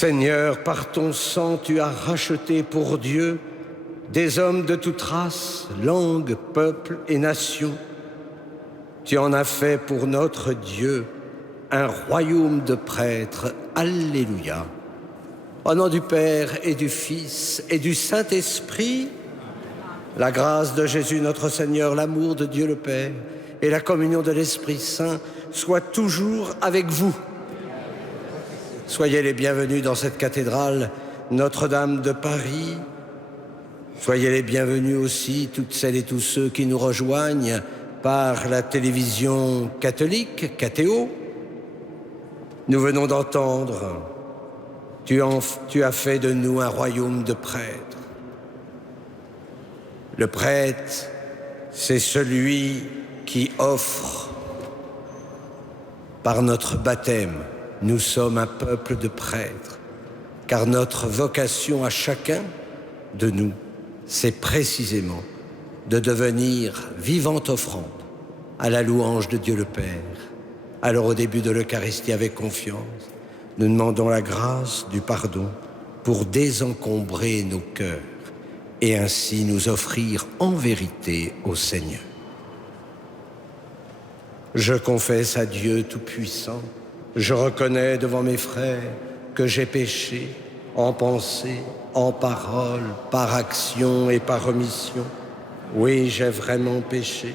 Seigneur, par ton sang, tu as racheté pour Dieu des hommes de toute race, langue, peuple et nation. Tu en as fait pour notre Dieu un royaume de prêtres. Alléluia. Au nom du Père et du Fils et du Saint-Esprit, la grâce de Jésus notre Seigneur, l'amour de Dieu le Père et la communion de l'Esprit Saint soient toujours avec vous. Soyez les bienvenus dans cette cathédrale Notre-Dame de Paris. Soyez les bienvenus aussi toutes celles et tous ceux qui nous rejoignent par la télévision catholique, Catéo. Nous venons d'entendre, tu as fait de nous un royaume de prêtres. Le prêtre, c'est celui qui offre. Par notre baptême, nous sommes un peuple de prêtres, car notre vocation à chacun de nous, c'est précisément de devenir vivante offrande à la louange de Dieu le Père. Alors au début de l'Eucharistie, avec confiance, nous demandons la grâce du pardon pour désencombrer nos cœurs et ainsi nous offrir en vérité au Seigneur. Je confesse à Dieu Tout-Puissant, je reconnais devant mes frères que j'ai péché en pensée, en parole, par action et par omission. Oui, j'ai vraiment péché.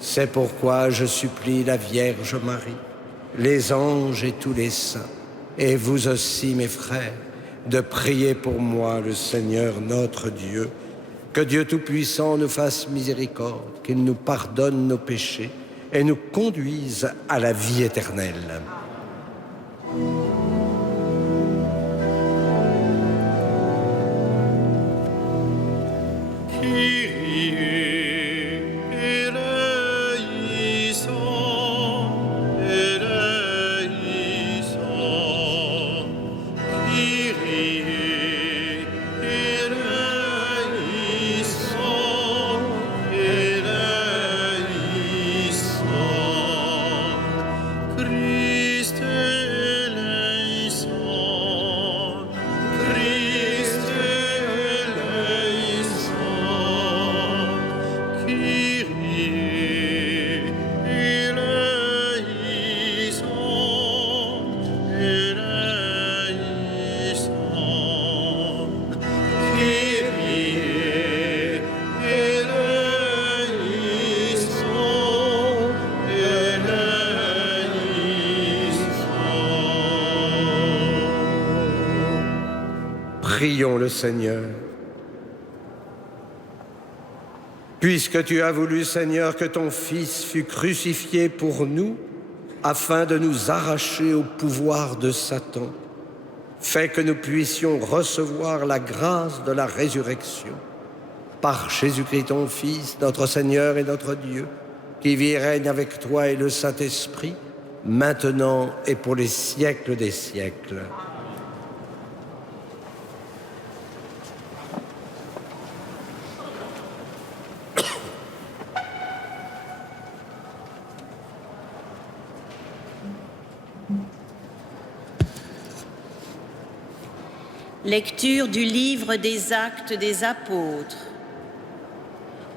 C'est pourquoi je supplie la Vierge Marie, les anges et tous les saints, et vous aussi, mes frères, de prier pour moi le Seigneur notre Dieu. Que Dieu Tout-Puissant nous fasse miséricorde, qu'il nous pardonne nos péchés et nous conduise à la vie éternelle. Prions le Seigneur. Puisque tu as voulu, Seigneur, que ton Fils fût crucifié pour nous, afin de nous arracher au pouvoir de Satan, fais que nous puissions recevoir la grâce de la résurrection. Par Jésus-Christ, ton Fils, notre Seigneur et notre Dieu, qui vit et règne avec toi et le Saint-Esprit, maintenant et pour les siècles des siècles. Lecture du livre des Actes des Apôtres.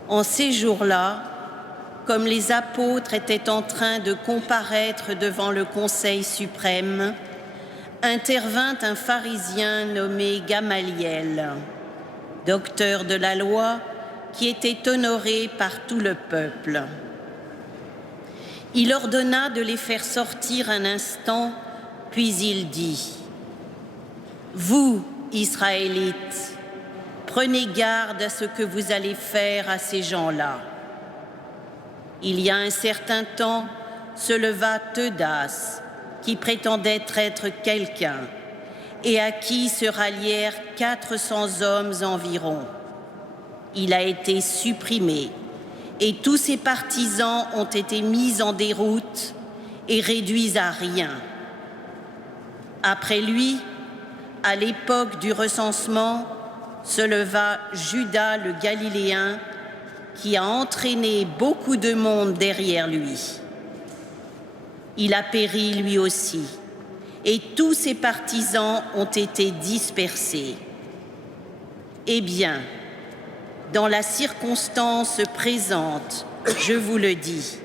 En ces jours-là, comme les apôtres étaient en train de comparaître devant le Conseil suprême, intervint un pharisien nommé Gamaliel, docteur de la loi, qui était honoré par tout le peuple. Il ordonna de les faire sortir un instant, puis il dit : « Vous, Israélites, prenez garde à ce que vous allez faire à ces gens-là. Il y a un certain temps, se leva Theudas, qui prétendait être quelqu'un, et à qui se rallièrent 400 hommes environ. Il a été supprimé, et tous ses partisans ont été mis en déroute et réduits à rien. Après lui, à l'époque du recensement, se leva Judas le Galiléen, qui a entraîné beaucoup de monde derrière lui. Il a péri lui aussi, et tous ses partisans ont été dispersés. Eh bien, dans la circonstance présente, je vous le dis,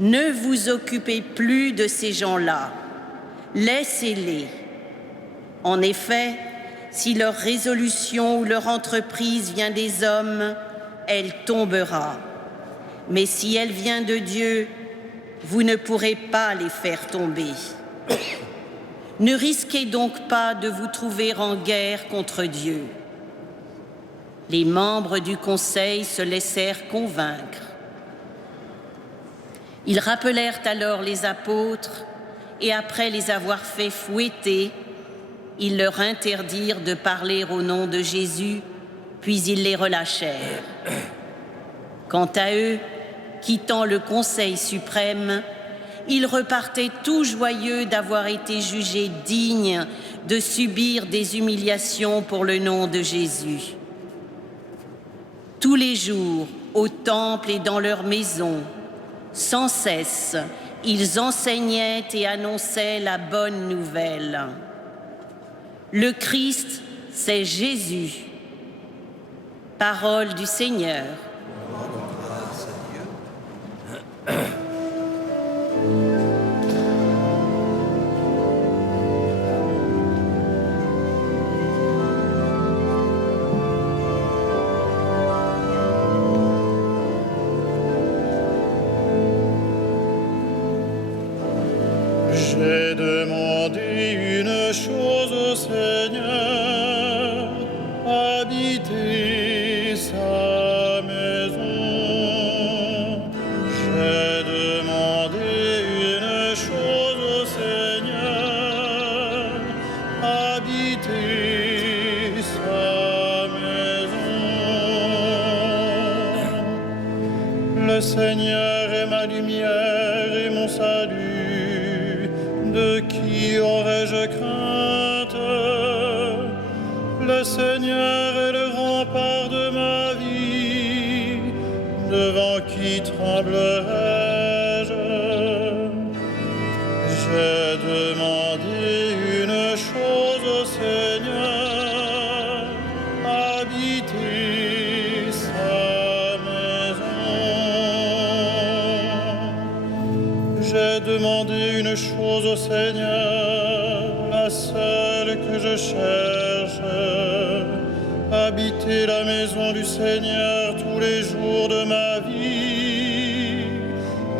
ne vous occupez plus de ces gens-là, laissez-les. En effet, si leur résolution ou leur entreprise vient des hommes, elle tombera. Mais si elle vient de Dieu, vous ne pourrez pas les faire tomber. Ne risquez donc pas de vous trouver en guerre contre Dieu. Les membres du Conseil se laissèrent convaincre. Ils rappelèrent alors les apôtres et après les avoir fait fouetter, ils leur interdirent de parler au nom de Jésus, puis ils les relâchèrent. Quant à eux, quittant le Conseil suprême, ils repartaient tout joyeux d'avoir été jugés dignes de subir des humiliations pour le nom de Jésus. Tous les jours, au temple et dans leur maison, sans cesse, ils enseignaient et annonçaient la bonne nouvelle. Le Christ, c'est Jésus. Parole du Seigneur. Grâce à Dieu. J'ai demandé une chose au Seigneur, habiter sa maison. J'ai demandé une chose au Seigneur, habiter sa maison. Le Seigneur est ma lumière et mon salut. De qui aurais-je crainte? Le Seigneur est le rempart de ma vie. Devant qui tremblerais-je? J'ai demandé une chose au Seigneur, habiter sa maison. J'ai demandé une chose au Seigneur, la seule que je cherche, habiter la maison du Seigneur tous les jours de ma vie,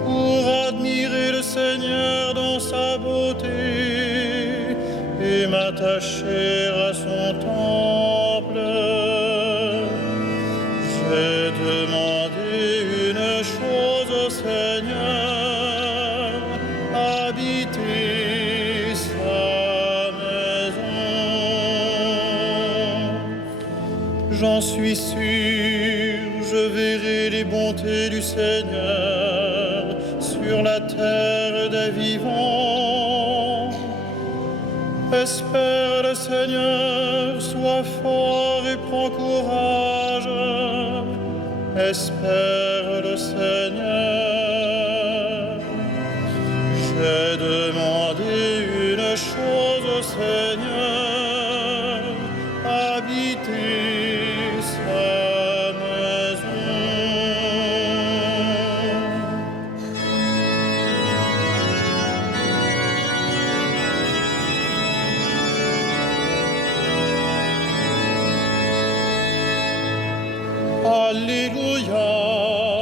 pour admirer le Seigneur dans sa beauté et m'attacher à son temple. J'ai demandé une chose au Seigneur, habiter sa maison. J'en suis sûr, je verrai les bontés du Seigneur sur la terre des vivants. Espère le Seigneur, sois fort et prends courage. Espère le Seigneur. J'ai demandé une chose au Seigneur, habiter sa maison. Alléluia.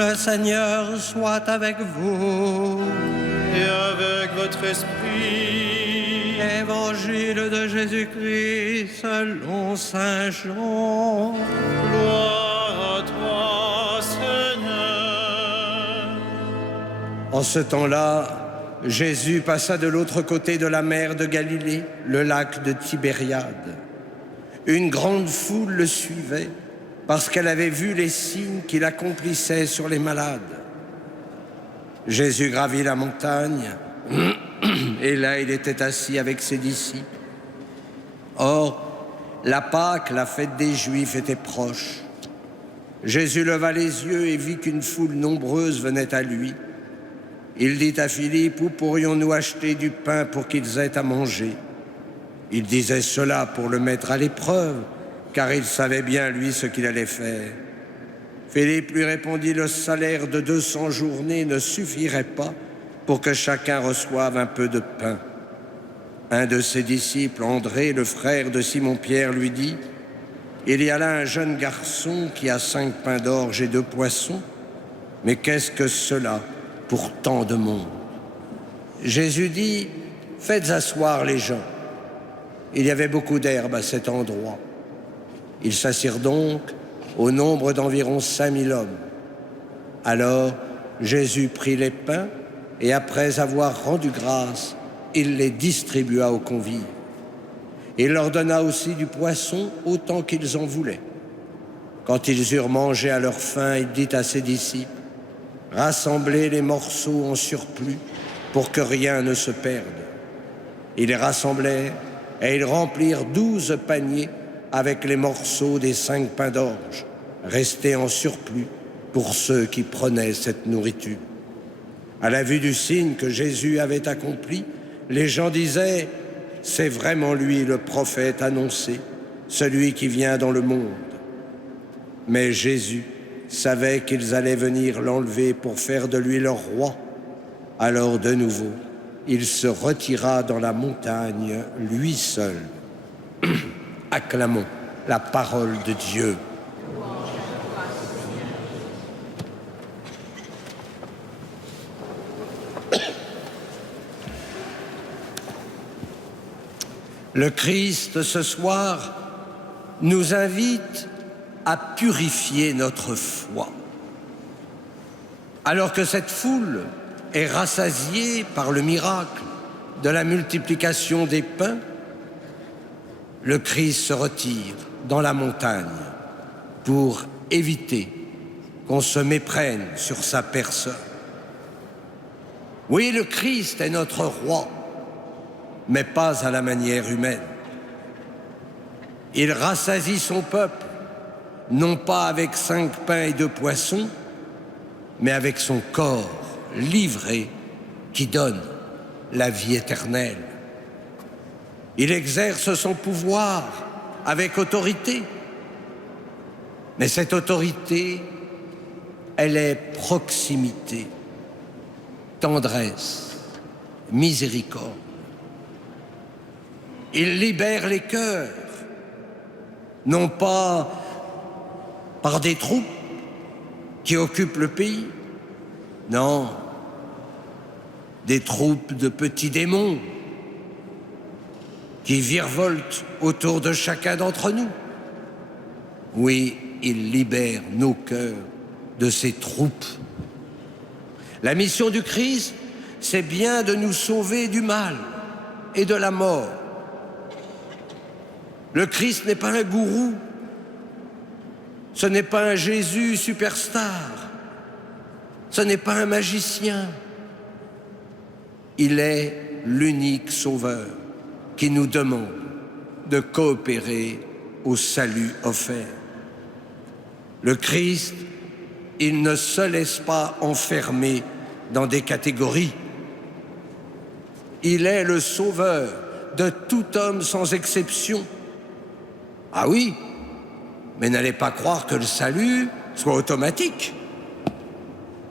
Le Seigneur soit avec vous. Et avec votre esprit. Évangile de Jésus-Christ selon saint Jean. Gloire à toi, Seigneur. En ce temps-là, Jésus passa de l'autre côté de la mer de Galilée, le lac de Tibériade. Une grande foule le suivait parce qu'elle avait vu les signes qu'il accomplissait sur les malades. Jésus gravit la montagne et là il était assis avec ses disciples. Or, la Pâque, la fête des Juifs, était proche. Jésus leva les yeux et vit qu'une foule nombreuse venait à lui. Il dit à Philippe, où pourrions-nous acheter du pain pour qu'ils aient à manger? Il disait cela pour le mettre à l'épreuve, car il savait bien, lui, ce qu'il allait faire. Philippe lui répondit, le salaire de 200 journées ne suffirait pas pour que chacun reçoive un peu de pain. Un de ses disciples, André, le frère de Simon-Pierre, lui dit, il y a là un jeune garçon qui a 5 pains d'orge et 2 poissons, mais qu'est-ce que cela pour tant de monde? Jésus dit, faites asseoir les gens. Il y avait beaucoup d'herbe à cet endroit. Ils s'assirent donc au nombre d'environ 5000 hommes. Alors Jésus prit les pains et après avoir rendu grâce, il les distribua aux convives. Il leur donna aussi du poisson autant qu'ils en voulaient. Quand ils eurent mangé à leur faim, il dit à ses disciples, rassemblez les morceaux en surplus pour que rien ne se perde. Ils les rassemblèrent et ils remplirent 12 paniers avec les morceaux des 5 pains d'orge, restés en surplus pour ceux qui prenaient cette nourriture. À la vue du signe que Jésus avait accompli, les gens disaient, c'est vraiment lui le prophète annoncé, celui qui vient dans le monde. Mais Jésus savait qu'ils allaient venir l'enlever pour faire de lui leur roi. Alors de nouveau, il se retira dans la montagne, lui seul. Acclamons la parole de Dieu. Le Christ, ce soir, nous invite à purifier notre foi. Alors que cette foule est rassasiée par le miracle de la multiplication des pains, le Christ se retire dans la montagne pour éviter qu'on se méprenne sur sa personne. Oui, le Christ est notre roi, mais pas à la manière humaine. Il rassasie son peuple, non pas avec 5 pains et 2 poissons, mais avec son corps livré qui donne la vie éternelle. Il exerce son pouvoir avec autorité, mais cette autorité, elle est proximité, tendresse, miséricorde. Il libère les cœurs, non pas par des troupes qui occupent le pays, non, des troupes de petits démons qui virevoltent autour de chacun d'entre nous. Oui, il libère nos cœurs de ces troupes. La mission du Christ, c'est bien de nous sauver du mal et de la mort. Le Christ n'est pas un gourou, ce n'est pas un Jésus superstar, ce n'est pas un magicien. Il est l'unique sauveur qui nous demande de coopérer au salut offert. Le Christ, il ne se laisse pas enfermer dans des catégories. Il est le sauveur de tout homme sans exception. Ah oui, mais n'allez pas croire que le salut soit automatique.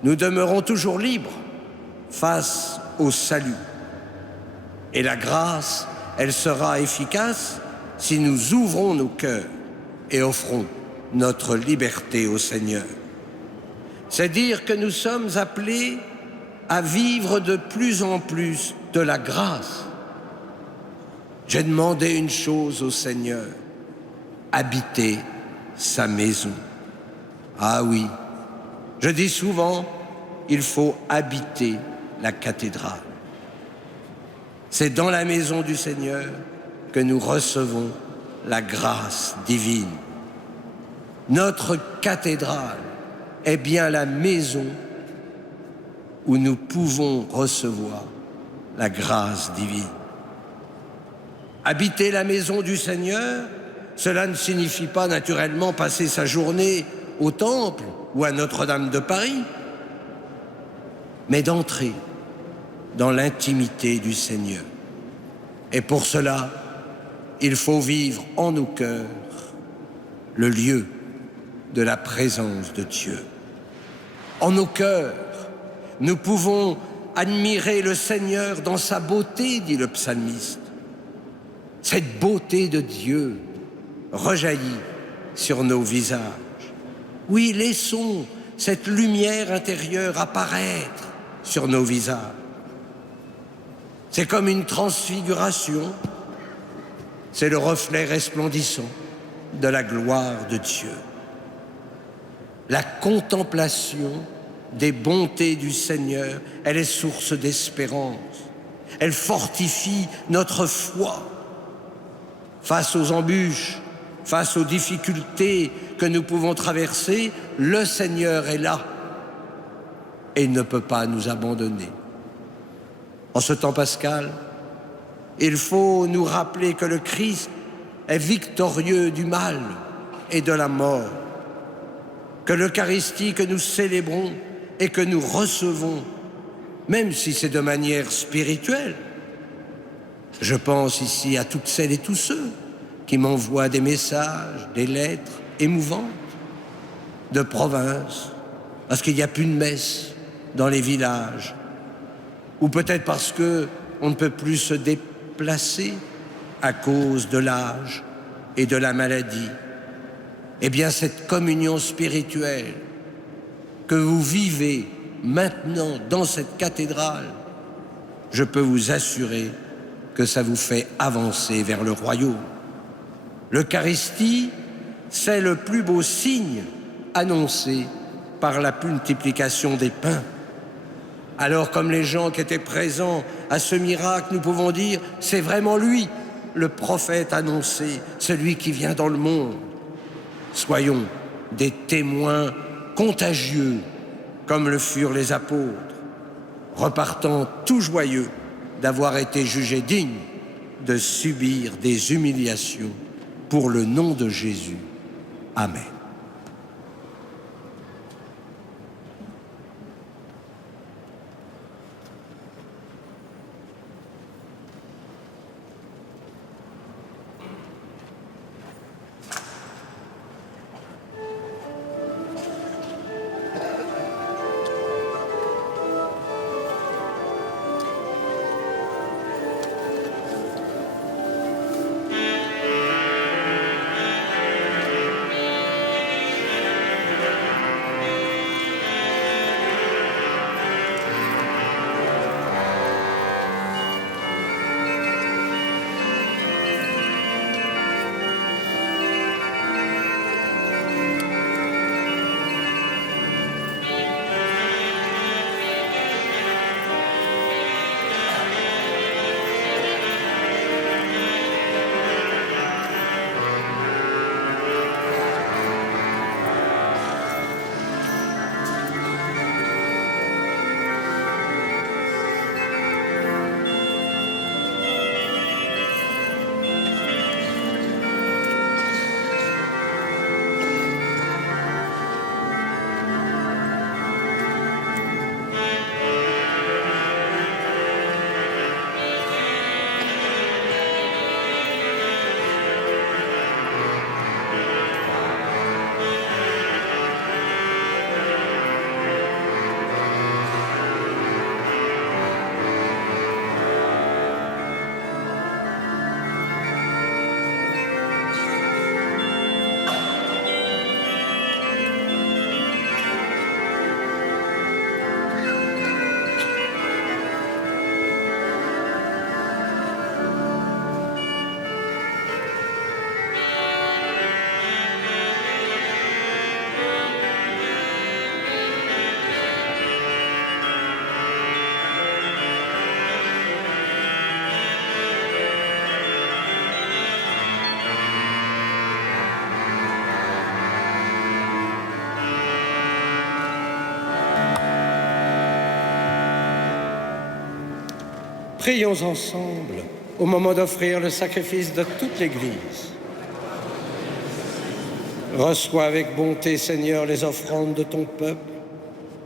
Nous demeurons toujours libres face au salut. Et la grâce, elle sera efficace si nous ouvrons nos cœurs et offrons notre liberté au Seigneur. C'est dire que nous sommes appelés à vivre de plus en plus de la grâce. J'ai demandé une chose au Seigneur, habiter sa maison. Ah oui, je dis souvent, il faut habiter la cathédrale. C'est dans la maison du Seigneur que nous recevons la grâce divine. Notre cathédrale est bien la maison où nous pouvons recevoir la grâce divine. Habiter la maison du Seigneur, cela ne signifie pas naturellement passer sa journée au Temple ou à Notre-Dame de Paris, mais d'entrer dans l'intimité du Seigneur. Et pour cela, il faut vivre en nos cœurs le lieu de la présence de Dieu. En nos cœurs, nous pouvons admirer le Seigneur dans sa beauté, dit le psalmiste. Cette beauté de Dieu rejaillit sur nos visages. Oui, laissons cette lumière intérieure apparaître sur nos visages. C'est comme une transfiguration, c'est le reflet resplendissant de la gloire de Dieu. La contemplation des bontés du Seigneur, elle est source d'espérance. Elle fortifie notre foi face aux embûches, face aux difficultés que nous pouvons traverser. Le Seigneur est là et il ne peut pas nous abandonner. En ce temps pascal, il faut nous rappeler que le Christ est victorieux du mal et de la mort, que l'Eucharistie que nous célébrons et que nous recevons, même si c'est de manière spirituelle. Je pense ici à toutes celles et tous ceux qui m'envoient des messages, des lettres émouvantes de province, parce qu'il n'y a plus de messe dans les villages, ou peut-être parce qu'on ne peut plus se déplacer à cause de l'âge et de la maladie. Eh bien, cette communion spirituelle que vous vivez maintenant dans cette cathédrale, je peux vous assurer que ça vous fait avancer vers le royaume. L'Eucharistie, c'est le plus beau signe annoncé par la multiplication des pains. Alors, comme les gens qui étaient présents à ce miracle, nous pouvons dire, c'est vraiment lui, le prophète annoncé, celui qui vient dans le monde. Soyons des témoins contagieux, comme le furent les apôtres, repartant tout joyeux d'avoir été jugés dignes de subir des humiliations pour le nom de Jésus. Amen. Prions ensemble au moment d'offrir le sacrifice de toute l'Église. Reçois avec bonté, Seigneur, les offrandes de ton peuple.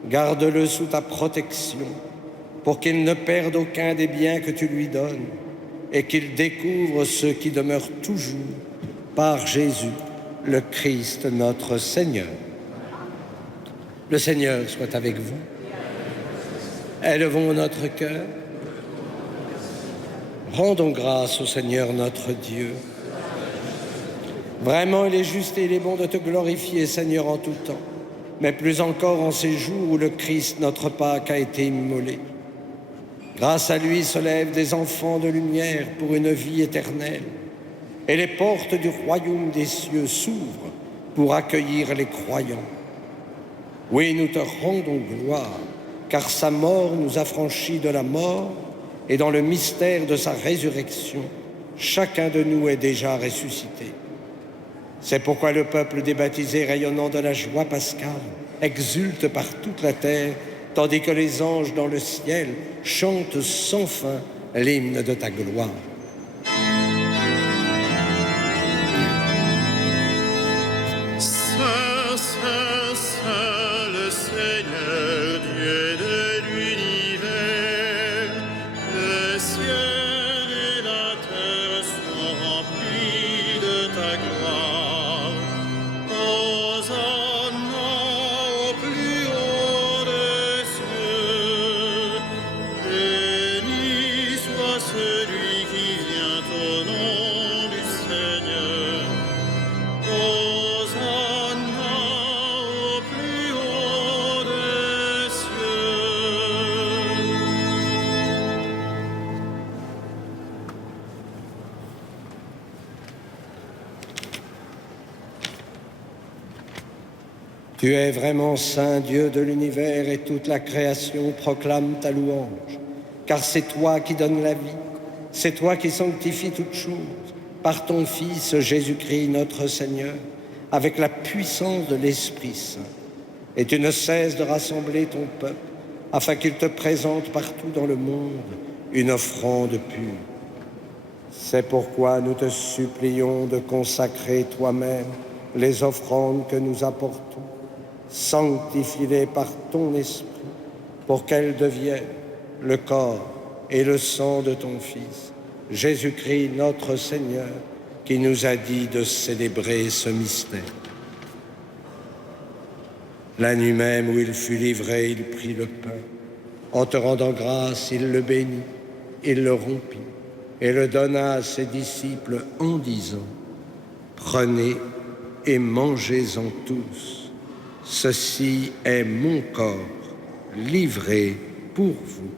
Garde-le sous ta protection, pour qu'il ne perde aucun des biens que tu lui donnes et qu'il découvre ceux qui demeurent toujours par Jésus, le Christ, notre Seigneur. Le Seigneur soit avec vous. Élevons notre cœur. Rendons grâce au Seigneur notre Dieu. Vraiment, il est juste et il est bon de te glorifier, Seigneur, en tout temps, mais plus encore en ces jours où le Christ, notre Pâque, a été immolé. Grâce à lui se lèvent des enfants de lumière pour une vie éternelle, et les portes du royaume des cieux s'ouvrent pour accueillir les croyants. Oui, nous te rendons gloire, car sa mort nous a franchis de la mort, et dans le mystère de sa résurrection, chacun de nous est déjà ressuscité. C'est pourquoi le peuple des baptisés, rayonnant de la joie pascale, exulte par toute la terre, tandis que les anges dans le ciel chantent sans fin l'hymne de ta gloire. Saint, Saint, Saint, le Seigneur, Dieu de l'univers, le ciel et la terre sont remplis de ta gloire. Hosanna au plus haut des cieux. Béni soit celui qui vient au nom du Seigneur. Hosanna au plus haut des cieux. Tu es vraiment saint, Dieu de l'univers, et toute la création proclame ta louange. Car c'est toi qui donnes la vie, c'est toi qui sanctifies toutes choses, par ton Fils Jésus-Christ notre Seigneur, avec la puissance de l'Esprit Saint. Et tu ne cesses de rassembler ton peuple, afin qu'il te présente partout dans le monde une offrande pure. C'est pourquoi nous te supplions de consacrer toi-même les offrandes que nous apportons. Sanctifie-les par ton esprit, pour qu'elles deviennent le corps et le sang de ton Fils, Jésus-Christ notre Seigneur, qui nous a dit de célébrer ce mystère. La nuit même où il fut livré, il prit le pain. En te rendant grâce, il le bénit, il le rompit et le donna à ses disciples en disant : « Prenez et mangez-en tous. Ceci est mon corps, livré pour vous. »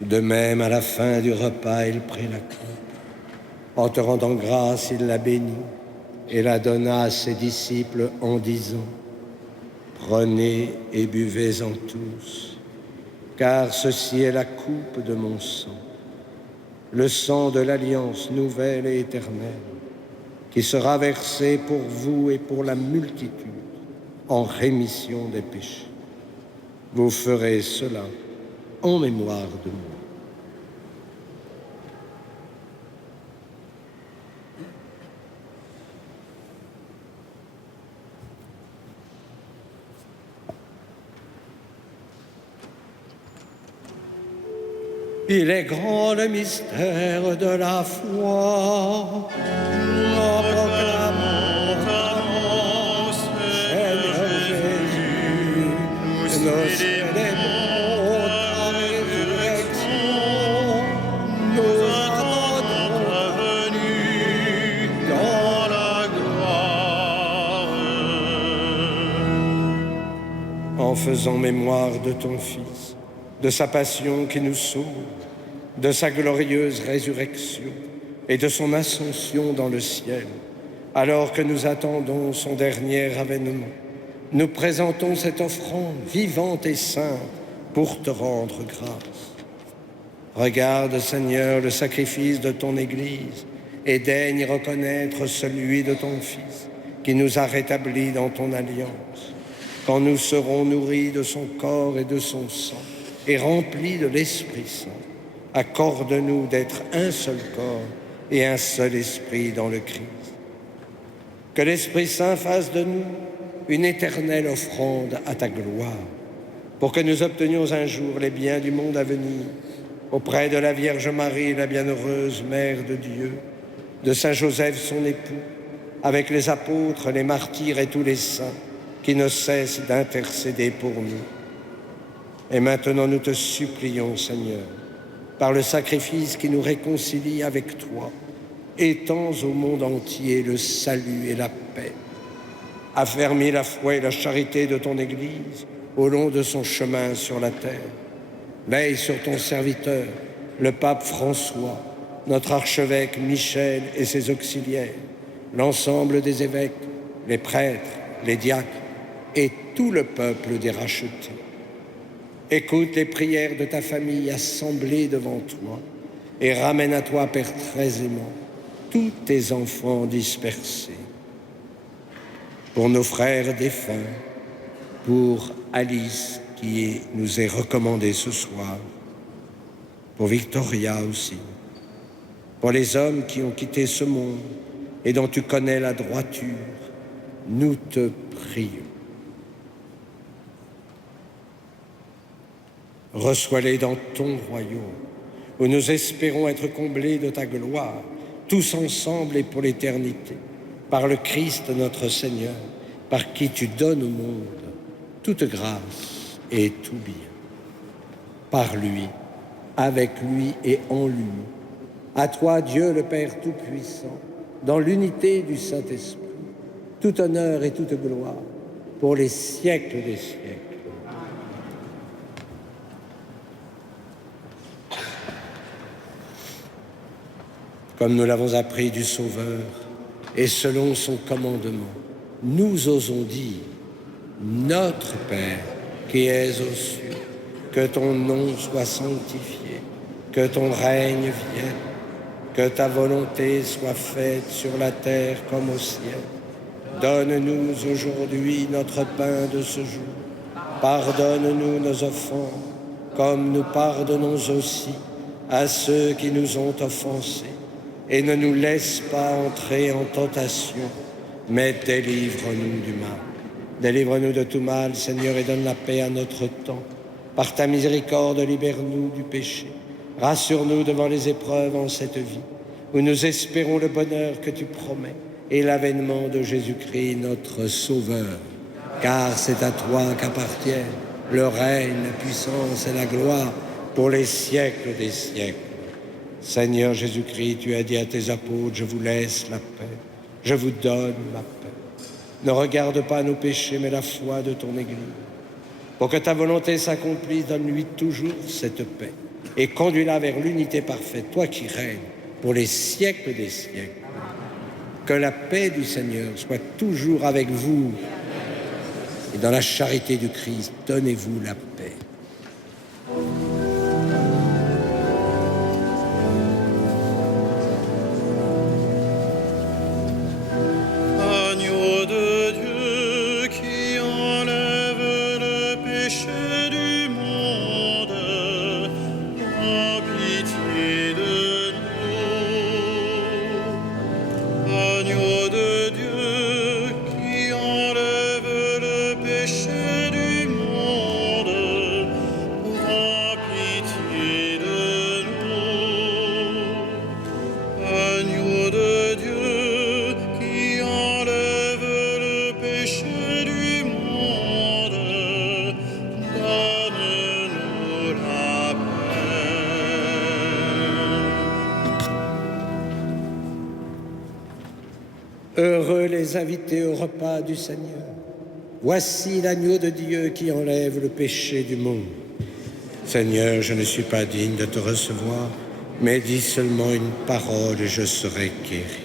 De même, à la fin du repas, il prit la coupe. En te rendant grâce, il la bénit et la donna à ses disciples en disant : « Prenez et buvez-en tous, car ceci est la coupe de mon sang, le sang de l'alliance nouvelle et éternelle, qui sera versé pour vous et pour la multitude en rémission des péchés. Vous ferez cela en mémoire de moi. » Il est grand le mystère de la foi. Nous proclamons ta mort, Seigneur Jésus. Nous célébrons ta résurrection. Nous attendons ta venue dans la gloire. En faisant mémoire de ton Fils, de sa passion qui nous sauve, de sa glorieuse résurrection et de son ascension dans le ciel, alors que nous attendons son dernier avènement, nous présentons cette offrande vivante et sainte pour te rendre grâce. Regarde, Seigneur, le sacrifice de ton Église et daigne y reconnaître celui de ton Fils qui nous a rétablis dans ton alliance. Quand nous serons nourris de son corps et de son sang et remplis de l'Esprit Saint, accorde-nous d'être un seul corps et un seul esprit dans le Christ. Que l'Esprit Saint fasse de nous une éternelle offrande à ta gloire, pour que nous obtenions un jour les biens du monde à venir, auprès de la Vierge Marie, la bienheureuse Mère de Dieu, de Saint Joseph son époux, avec les apôtres, les martyrs et tous les saints qui ne cessent d'intercéder pour nous. Et maintenant nous te supplions, Seigneur, par le sacrifice qui nous réconcilie avec toi, étends au monde entier le salut et la paix. Affermis la foi et la charité de ton Église au long de son chemin sur la terre. Veille sur ton serviteur, le pape François, notre archevêque Michel et ses auxiliaires, l'ensemble des évêques, les prêtres, les diacres et tout le peuple des rachetés. Écoute les prières de ta famille assemblée devant toi et ramène à toi, Père très aimant, tous tes enfants dispersés. Pour nos frères défunts, pour Alice qui nous est recommandée ce soir, pour Victoria aussi, pour les hommes qui ont quitté ce monde et dont tu connais la droiture, nous te prions. Reçois-les dans ton royaume, où nous espérons être comblés de ta gloire, tous ensemble et pour l'éternité, par le Christ notre Seigneur, par qui tu donnes au monde toute grâce et tout bien. Par lui, avec lui et en lui, à toi Dieu le Père Tout-Puissant, dans l'unité du Saint-Esprit, tout honneur et toute gloire, pour les siècles des siècles. Comme nous l'avons appris du Sauveur, et selon son commandement, nous osons dire, Notre Père, qui es aux cieux, que ton nom soit sanctifié, que ton règne vienne, que ta volonté soit faite sur la terre comme au ciel. Donne-nous aujourd'hui notre pain de ce jour. Pardonne-nous nos offenses, comme nous pardonnons aussi à ceux qui nous ont offensés. Et ne nous laisse pas entrer en tentation, mais délivre-nous du mal. Délivre-nous de tout mal, Seigneur, et donne la paix à notre temps. Par ta miséricorde, libère-nous du péché. Rassure-nous devant les épreuves en cette vie, où nous espérons le bonheur que tu promets et l'avènement de Jésus-Christ, notre Sauveur. Car c'est à toi qu'appartiennent le règne, la puissance et la gloire pour les siècles des siècles. Seigneur Jésus-Christ, tu as dit à tes apôtres, je vous laisse la paix, je vous donne ma paix. Ne regarde pas nos péchés, mais la foi de ton Église. Pour que ta volonté s'accomplisse, donne-lui toujours cette paix et conduis-la vers l'unité parfaite, toi qui règnes pour les siècles des siècles. Que la paix du Seigneur soit toujours avec vous et dans la charité du Christ, donnez-vous la paix. Heureux les invités au repas du Seigneur. Voici l'agneau de Dieu qui enlève le péché du monde. Seigneur, je ne suis pas digne de te recevoir, mais dis seulement une parole et je serai guéri.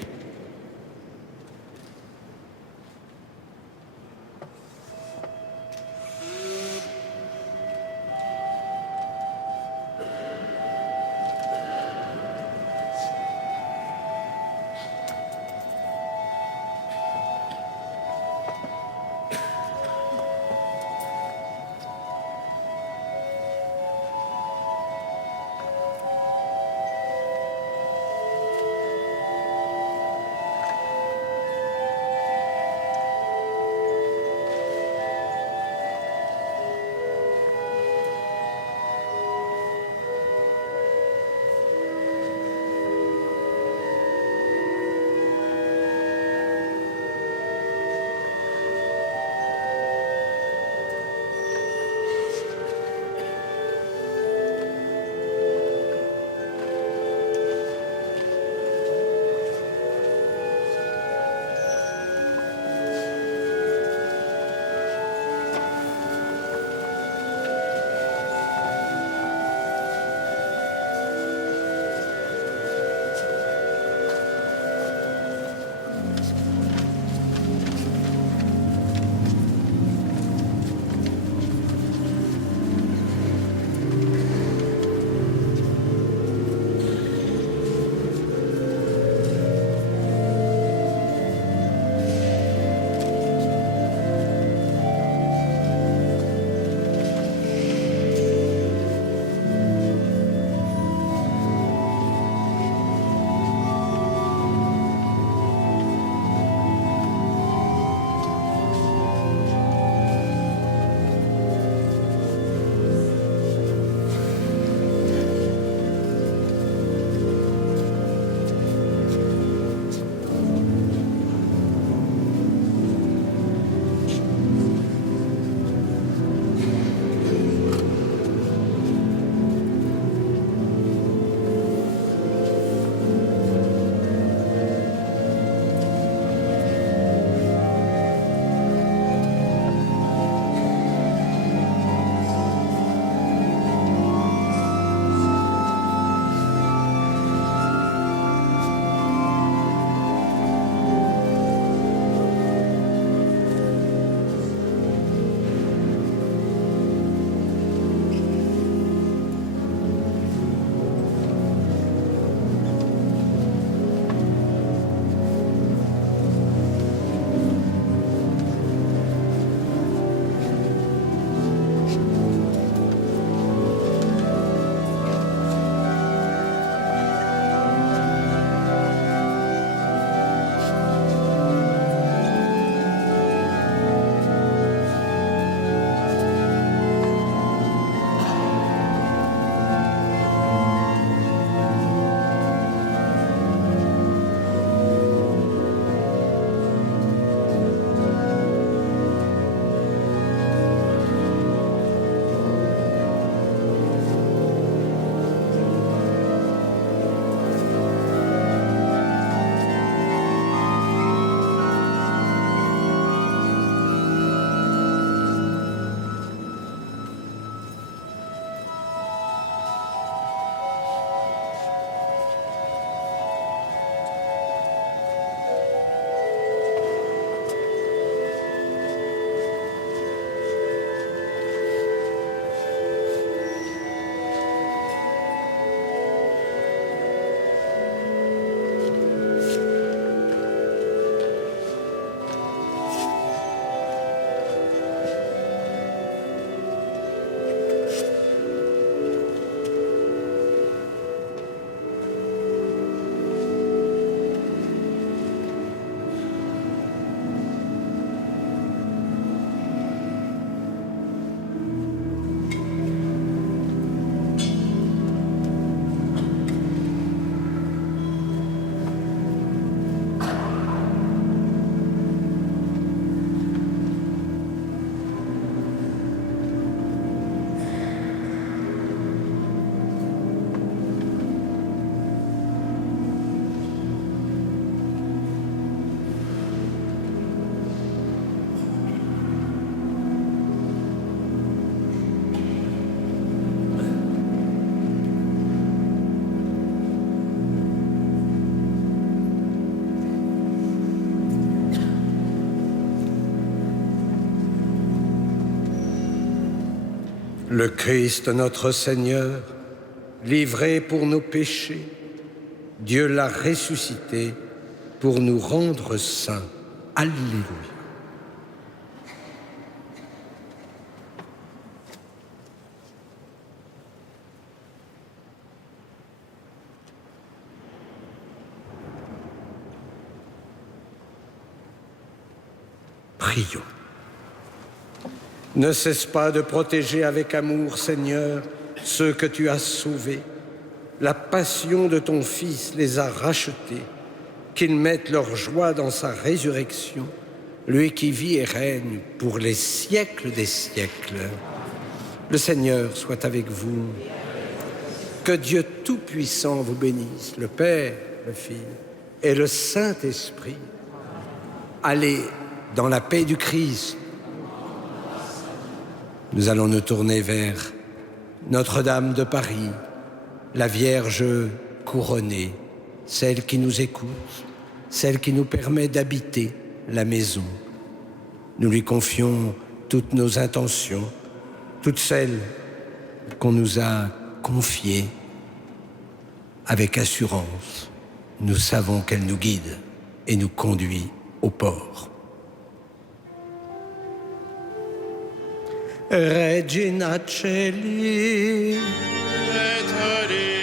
Le Christ notre Seigneur, livré pour nos péchés, Dieu l'a ressuscité pour nous rendre saints. Alléluia. Prions. Ne cesse pas de protéger avec amour, Seigneur, ceux que tu as sauvés. La passion de ton Fils les a rachetés, qu'ils mettent leur joie dans sa résurrection, lui qui vit et règne pour les siècles des siècles. Le Seigneur soit avec vous. Que Dieu Tout-Puissant vous bénisse, le Père, le Fils et le Saint-Esprit. Allez dans la paix du Christ. Nous allons nous tourner vers Notre-Dame de Paris, la Vierge couronnée, celle qui nous écoute, celle qui nous permet d'habiter la maison. Nous lui confions toutes nos intentions, toutes celles qu'on nous a confiées avec assurance. Nous savons qu'elle nous guide et nous conduit au port. Regina Coeli, et